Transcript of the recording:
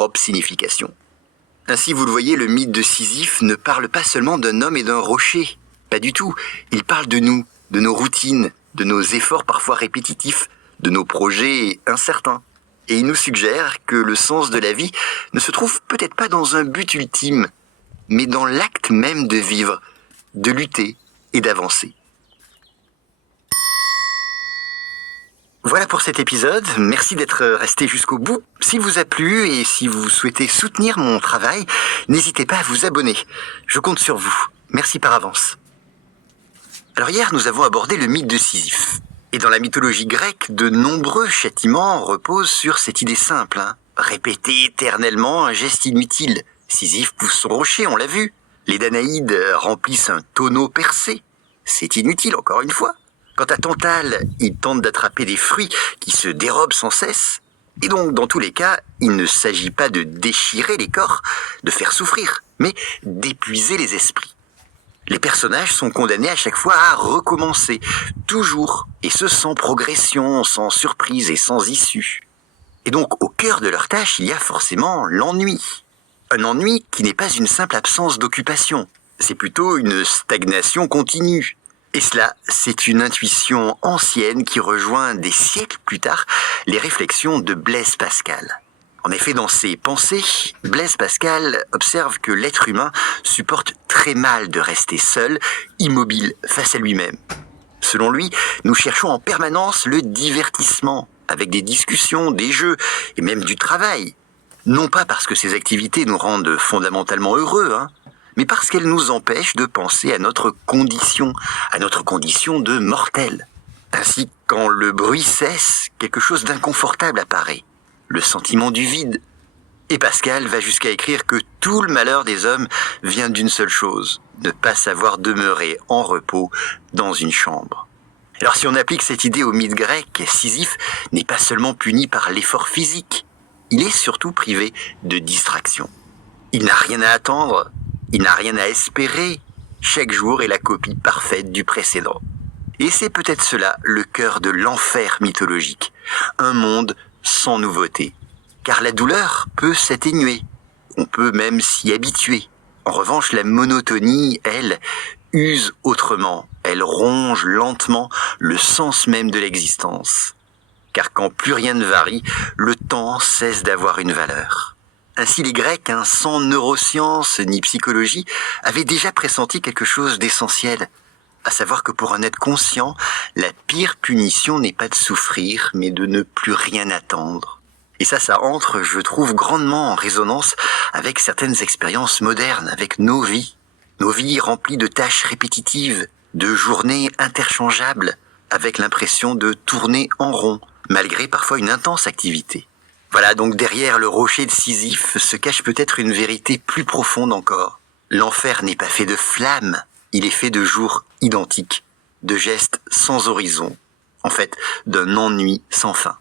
propre signification. Ainsi, vous le voyez, le mythe de Sisyphe ne parle pas seulement d'un homme et d'un rocher. Pas du tout. Il parle de nous, de nos routines, de nos efforts parfois répétitifs, de nos projets incertains. Et il nous suggère que le sens de la vie ne se trouve peut-être pas dans un but ultime, mais dans l'acte même de vivre, de lutter et d'avancer. Voilà pour cet épisode, merci d'être resté jusqu'au bout. S'il vous a plu et si vous souhaitez soutenir mon travail, n'hésitez pas à vous abonner. Je compte sur vous. Merci par avance. Alors hier, nous avons abordé le mythe de Sisyphe. Et dans la mythologie grecque, de nombreux châtiments reposent sur cette idée simple. Répéter éternellement un geste inutile. Sisyphe pousse son rocher, on l'a vu. Les Danaïdes remplissent un tonneau percé. C'est inutile, encore une fois. Quant à Tantale, il tente d'attraper des fruits qui se dérobent sans cesse. Et donc, dans tous les cas, il ne s'agit pas de déchirer les corps, de faire souffrir, mais d'épuiser les esprits. Les personnages sont condamnés à chaque fois à recommencer, toujours, et ce sans progression, sans surprise et sans issue. Et donc, au cœur de leur tâche, il y a forcément l'ennui. Un ennui qui n'est pas une simple absence d'occupation, c'est plutôt une stagnation continue. Et cela, c'est une intuition ancienne qui rejoint des siècles plus tard les réflexions de Blaise Pascal. En effet, dans ses pensées, Blaise Pascal observe que l'être humain supporte très mal de rester seul, immobile face à lui-même. Selon lui, nous cherchons en permanence le divertissement, avec des discussions, des jeux et même du travail. Non pas parce que ces activités nous rendent fondamentalement heureux, mais parce qu'elles nous empêchent de penser à notre condition de mortel. Ainsi, quand le bruit cesse, quelque chose d'inconfortable apparaît, le sentiment du vide. Et Pascal va jusqu'à écrire que tout le malheur des hommes vient d'une seule chose, ne pas savoir demeurer en repos dans une chambre. Alors si on applique cette idée au mythe grec, Sisyphe n'est pas seulement puni par l'effort physique, il est surtout privé de distraction. Il n'a rien à attendre, il n'a rien à espérer. Chaque jour est la copie parfaite du précédent. Et c'est peut-être cela le cœur de l'enfer mythologique. Un monde sans nouveauté. Car la douleur peut s'atténuer. On peut même s'y habituer. En revanche, la monotonie, elle, use autrement. Elle ronge lentement le sens même de l'existence. Car quand plus rien ne varie, le temps cesse d'avoir une valeur. Ainsi les Grecs, sans neurosciences ni psychologie, avaient déjà pressenti quelque chose d'essentiel, à savoir que pour un être conscient, la pire punition n'est pas de souffrir, mais de ne plus rien attendre. Et ça entre, je trouve, grandement en résonance avec certaines expériences modernes, avec nos vies remplies de tâches répétitives, de journées interchangeables, avec l'impression de tourner en rond, malgré parfois une intense activité. Voilà, donc derrière le rocher de Sisyphe se cache peut-être une vérité plus profonde encore. L'enfer n'est pas fait de flammes, il est fait de jours identiques, de gestes sans horizon, en fait, d'un ennui sans fin.